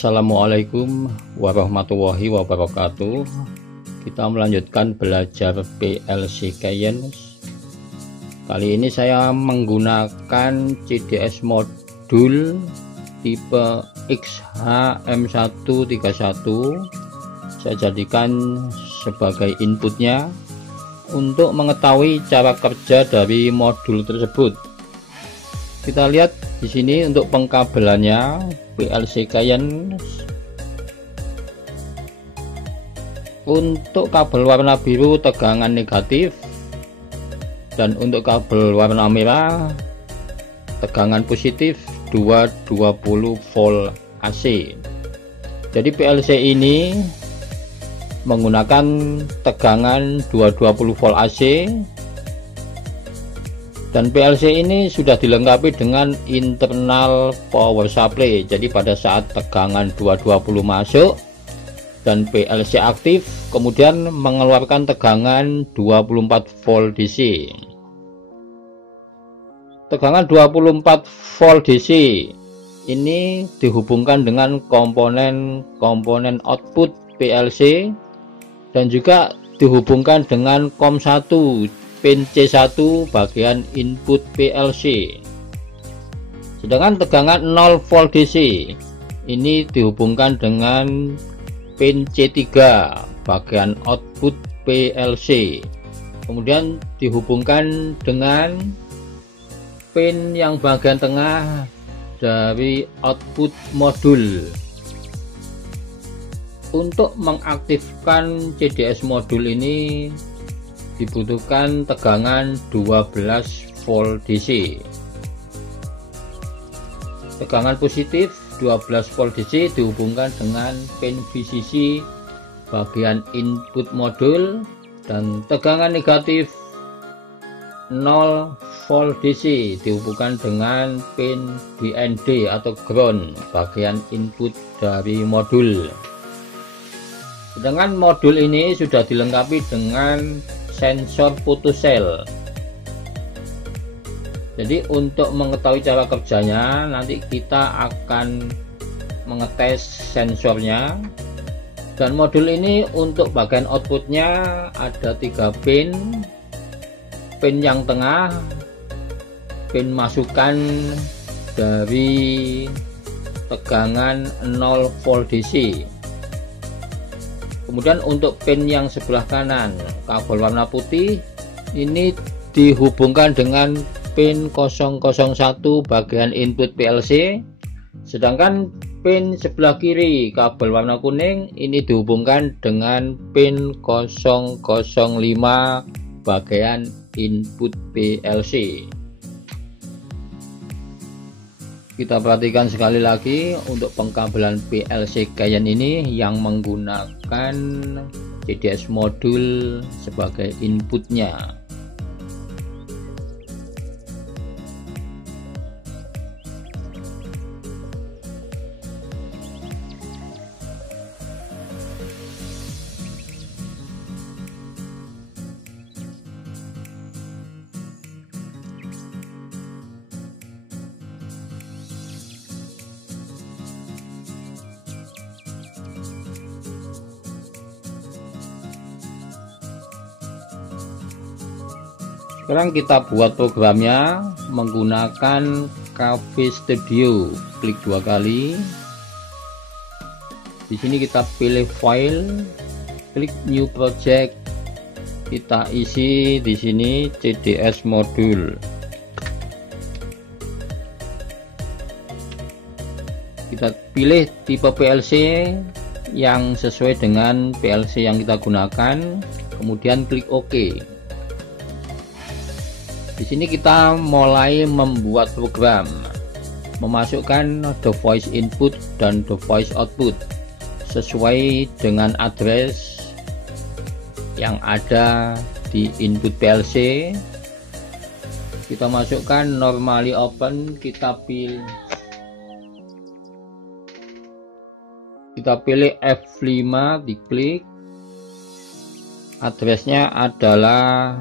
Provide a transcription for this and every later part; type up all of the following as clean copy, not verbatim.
Assalamualaikum warahmatullahi wabarakatuh. Kita melanjutkan belajar PLC Cayenne. Kali ini saya menggunakan CDS modul tipe XHM131. Saya jadikan sebagai inputnya untuk mengetahui cara kerja dari modul tersebut. Kita lihat di sini untuk pengkabelannya PLC Cayenne. Untuk kabel warna biru tegangan negatif, dan untuk kabel warna merah tegangan positif 220 volt AC. Jadi PLC ini menggunakan tegangan 220 volt AC, dan PLC ini sudah dilengkapi dengan internal power supply. Jadi pada saat tegangan 220 masuk dan PLC aktif, kemudian mengeluarkan tegangan 24 volt DC. Tegangan 24 volt DC ini dihubungkan dengan komponen output PLC dan juga dihubungkan dengan COM1 pin C1 bagian input PLC. Sedangkan tegangan 0 volt DC ini dihubungkan dengan pin C3 bagian output PLC, kemudian dihubungkan dengan pin yang bagian tengah dari output modul. Untuk mengaktifkan CDS modul ini dibutuhkan tegangan 12 volt DC. Tegangan positif 12 volt DC dihubungkan dengan pin VCC bagian input modul, dan tegangan negatif 0 volt DC dihubungkan dengan pin BND atau ground bagian input dari modul. Sedangkan modul ini sudah dilengkapi dengan sensor photocell. Jadi untuk mengetahui cara kerjanya, nanti kita akan mengetes sensornya. Dan modul ini untuk bagian outputnya ada 3 pin. Pin yang tengah, pin masukan dari tegangan 0 volt DC. Kemudian untuk pin yang sebelah kanan, kabel warna putih ini dihubungkan dengan pin 001 bagian input PLC, sedangkan pin sebelah kiri, kabel warna kuning ini dihubungkan dengan pin 005 bagian input PLC. Kita perhatikan sekali lagi untuk pengkabelan PLC Cayenne ini yang menggunakan CDS modul sebagai inputnya. Sekarang kita buat programnya menggunakan KV Studio. Klik 2 kali. Di sini kita pilih file, klik new project. Kita isi di sini CDS modul. Kita pilih tipe PLC yang sesuai dengan PLC yang kita gunakan, kemudian klik OK. Di sini kita mulai membuat program, memasukkan device input dan device output sesuai dengan address yang ada di input PLC. Kita masukkan normally open, kita pilih F5, diklik. Addressnya adalah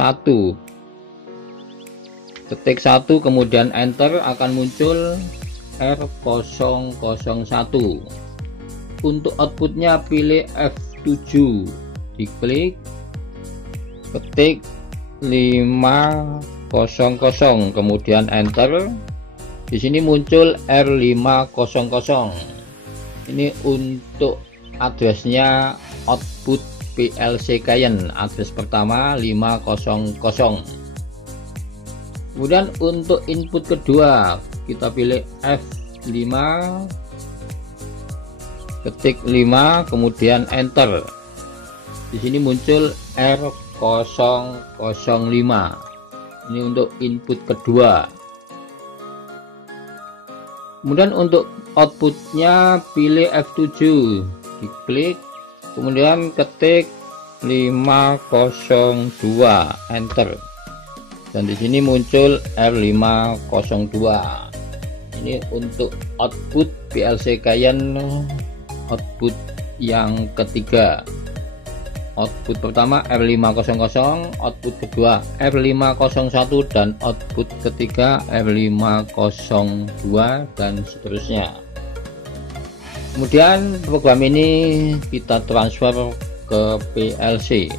1, ketik 1 kemudian enter, akan muncul R001. Untuk outputnya pilih F7, diklik, ketik 500, kemudian enter. Di sini muncul R500. Ini untuk addressnya output PLC Cayenne, address pertama 500. Kemudian untuk input kedua kita pilih F5, ketik 5, kemudian enter. Di sini muncul R005. Ini untuk input kedua. Kemudian untuk outputnya pilih F7, diklik, kemudian ketik 502, enter. Dan di sini muncul R502. Ini untuk output PLC Cayenne, output yang ketiga. Output pertama R500, output kedua R501, dan output ketiga R502, dan seterusnya. Kemudian program ini kita transfer ke PLC.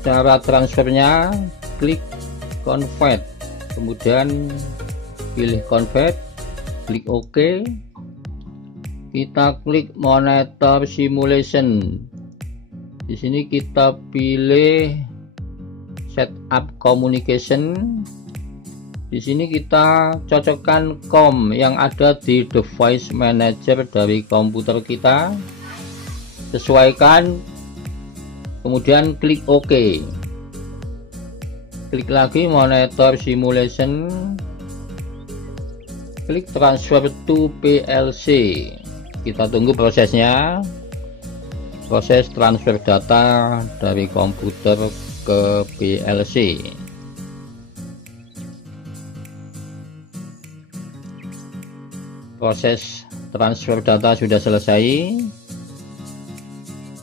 Cara transfernya, klik convert, kemudian pilih convert, klik OK. Kita klik monitor simulation. Di sini kita pilih setup communication. Di sini kita cocokkan COM yang ada di device manager dari komputer kita. Sesuaikan, kemudian klik OK. Klik lagi monitor simulation. Klik transfer to PLC. Kita tunggu prosesnya. Proses transfer data dari komputer ke PLC. Proses transfer data sudah selesai.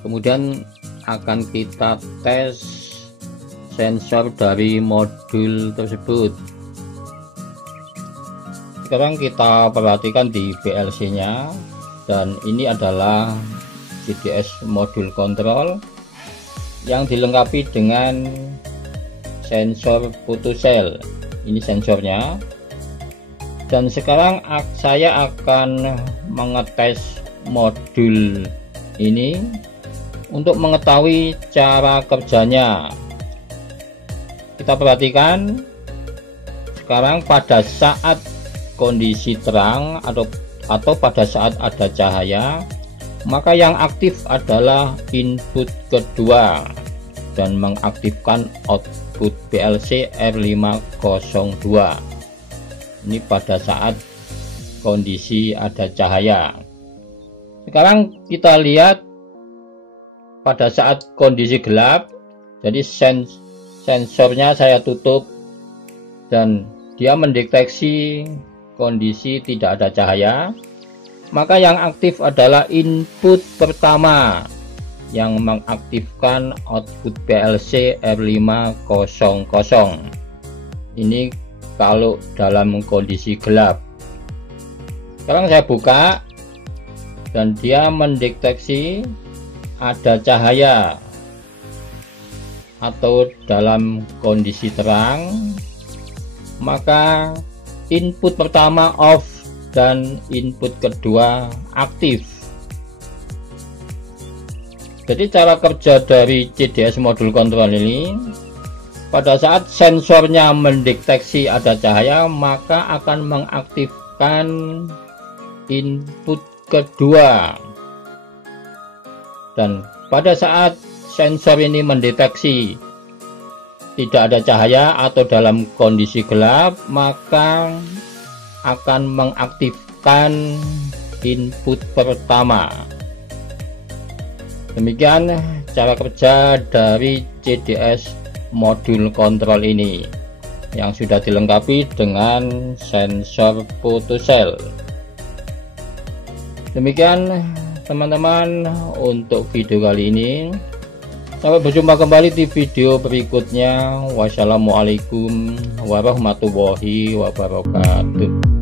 Kemudian akan kita tes sensor dari modul tersebut. Sekarang kita perhatikan di PLC-nya, dan ini adalah JDS modul kontrol yang dilengkapi dengan sensor photocell. Ini sensornya. Dan sekarang saya akan mengetes modul ini untuk mengetahui cara kerjanya. Kita perhatikan sekarang pada saat kondisi terang atau pada saat ada cahaya, maka yang aktif adalah input kedua dan mengaktifkan output PLC R502. Ini pada saat kondisi ada cahaya. Sekarang kita lihat pada saat kondisi gelap. Jadi sensornya saya tutup dan dia mendeteksi kondisi tidak ada cahaya. Maka yang aktif adalah input pertama yang mengaktifkan output PLC R500. Ini kalau dalam kondisi gelap. Sekarang saya buka dan dia mendeteksi ada cahaya. Atau dalam kondisi terang, maka input pertama off dan input kedua aktif. Jadi cara kerja dari JDS modul kontrol ini, pada saat sensornya mendeteksi ada cahaya, maka akan mengaktifkan input kedua. Dan pada saat sensor ini mendeteksi tidak ada cahaya atau dalam kondisi gelap, maka akan mengaktifkan input pertama. Demikian cara kerja dari JDS modul kontrol ini yang sudah dilengkapi dengan sensor photocell. Demikian teman-teman untuk video kali ini. Sampai berjumpa kembali di video berikutnya. Wassalamualaikum warahmatullahi wabarakatuh.